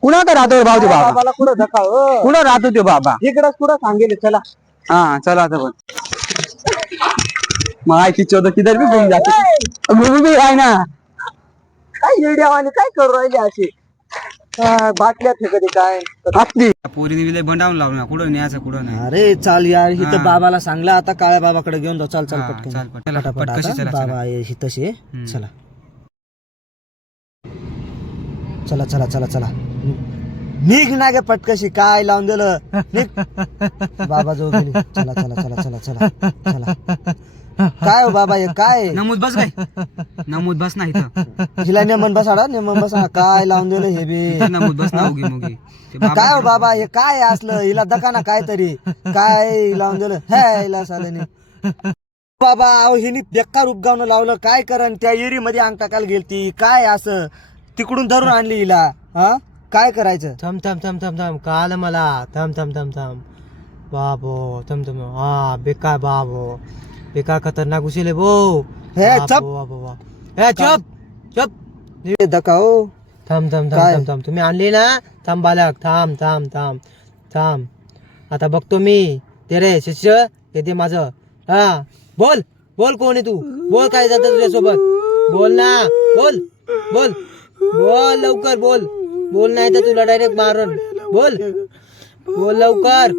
कुणाकडे राहतो भाऊ ते बाबा बाबाला कुठं धक्का कुठं राहतो ते बाबा इकडंच कुठं सांगेल चला. हा चला आता पण माहिती चौदा किधर भी घूम जाते घूम भी आहे ना. काय येड्या आणि काय करू राहिले असे बाटल्या फेकते काय आपली पोरीने विलय बंडावून लावून कुठं न्यायचं कुठं नाही. अरे चाल यार इथं बाबाला सांगला आता काळ्या बाबाकडे घेऊन जाऊ. चाल चाल हा, पटकन चाल पटकन. पटापट पटकशी आता चला, बाबा आहे तसे चला चला चला चला चला निघ ना गे पटकशी काय लावून दिलं निघ. बाबा जो गेली चला चला चला चला चला चला. काय हो बाबा हे काय नमूद बस काय नमूद बस नाही हिला नेमन बसाडा नेमन बसाडा काय लावून दिलं हे बी नमूद बस ना उगी मुगी काय हो बाबा हे काय असलं हिला दकाना काय तरी काय लावून दिलं हे हिला साल्याने बाबा अहो हिने बेकार उपगावणं लावलं काय करण त्या एरी मध्ये अंग टाकायला गेलती काय असं तिकडून धरून आणली हिला हा काय करायचं. थम थम थम थम थम काल मला थम थम थम थम बाबो थम थम हा बेकार बाबो बेकार खतरनाक उशीले बो हे चप हे चप चप दका हो थम थम काय? थम थम थम तुम्ही आणली ना थांब बालक थांब थांब थांब थांब आता बघतो मी ते रे शिष्य हे दे माझं हा बोल बोल कोण आहे तू बोल काय जातं तुझ्यासोबत बोल ना बोल बोल बोल लवकर बोल बोल नाही तर तुला डायरेक्ट मारून बोल बोल लवकर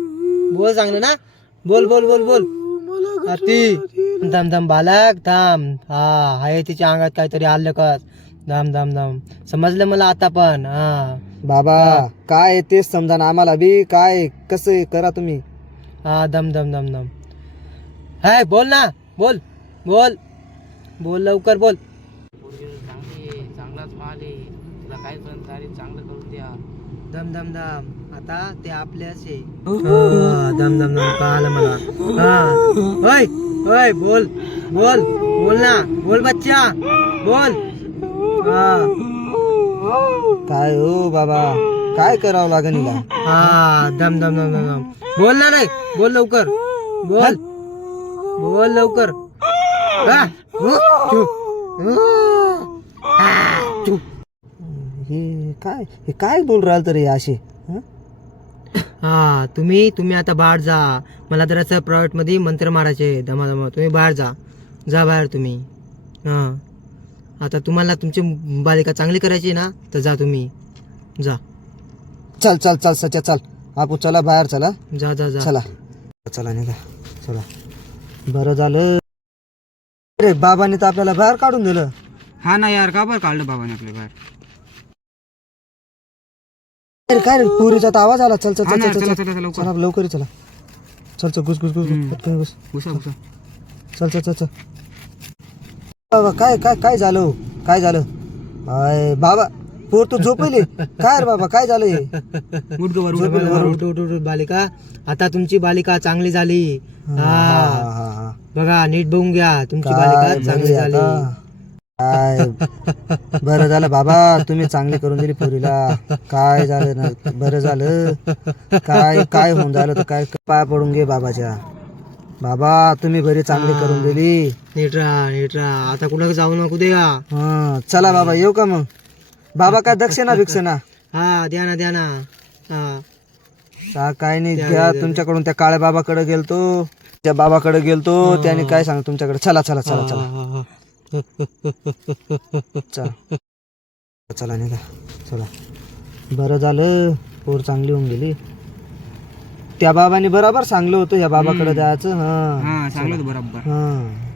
बोल सांगलं ना बोल बोल बोल बोल ती थांब थांब बालक थांब हा आहे तिच्या अंगात काहीतरी आलं कस धाम धाम धाम समजलं मला आता पण हा बाबा काय आहे तेच समजा ना आम्हाला बी काय कसं करा तुम्ही. हा दम दम दम दम हाय बोल ना बोल बोल बोल लवकर बोल. चांगलाच माल आहे तुला काय पण तारीफ चांगलं करून द्या. दम दम दम आता ते आपल्याच आहे. दम दम दम कळालं मला. हा ओय ओय बोल बोल बोल ना बोल बच्चा बोल. हा काय हो बाबा काय करावं लागेल हिला. हा दम दम दम दम दम बोल ना रे बोल लवकर बोल बोल लवकर. हा चुप. हे काय बोल राहिल तरी असे हं? हा तुम्ही आता बाहेर जा. मला तर असं प्रायव्हेट मध्ये मंत्र मारायचे दमा तुम्ही बाहेर जा बाहेर तुम्ही. हा आता तुम्हाला तुमची बालिका चांगली करायची ना तर जा तुम्ही जा. चल चल चल सच्या चल आपू चला बाहेर चला जा जा जा चला चला निघा चला. बरं झालं अरे बाबाने तर आपल्याला बाहेर काढून दिलं. हा ना यार का बरं काढलं बाबाने आपल्या बाहेर. अरे काय रे पुरीचा तर आवाज आला. चल चल हा चल ना, चल चला, चल चला, लवकर. चला लवकर चला चल चल घुस घुस घुस पटकन घुस घुसा घुसा. चल चल चल चल. बाबा काय काय काय झालं हो? काय झालं अय बाबा पोर तू झोपली काय रे बाबा काय झालं हे. उठ गं वर, उठ. उठ, उठ, उठ, उठ, बालिका आता तुमची बालिका चांगली झाली. हा बघा नीट बघून घ्या तुमची बालिका चांगली झाली. काय बरं झालं बाबा तुम्ही चांगली करून दिली पोरीला. काय झालं ना बरं झालं. काय काय होऊन झालं तर काय पाय पडून घे बाबाच्या. बाबा तुम्ही बरी चांगली करून दिली. नीट राहा आता कुठं जाऊ नको दे. हा चला बाबा येऊ का मग. बाबा काय दक्षिणा भिक्षणा हा द्या ना काय नाही द्या तुमच्याकडून. त्या काळ्या बाबाकडे गेलतो त्या बाबाकडे गेलतो त्याने काय सांग तुमच्याकडे. चला चला चला चला चला चला निघा चला. बरं झालं पोर चांगली होऊन गेली. त्या बाबाने बरोबर सांगलं होतं या बाबाकडे जायचं. हा सांगलं बरोबर. हा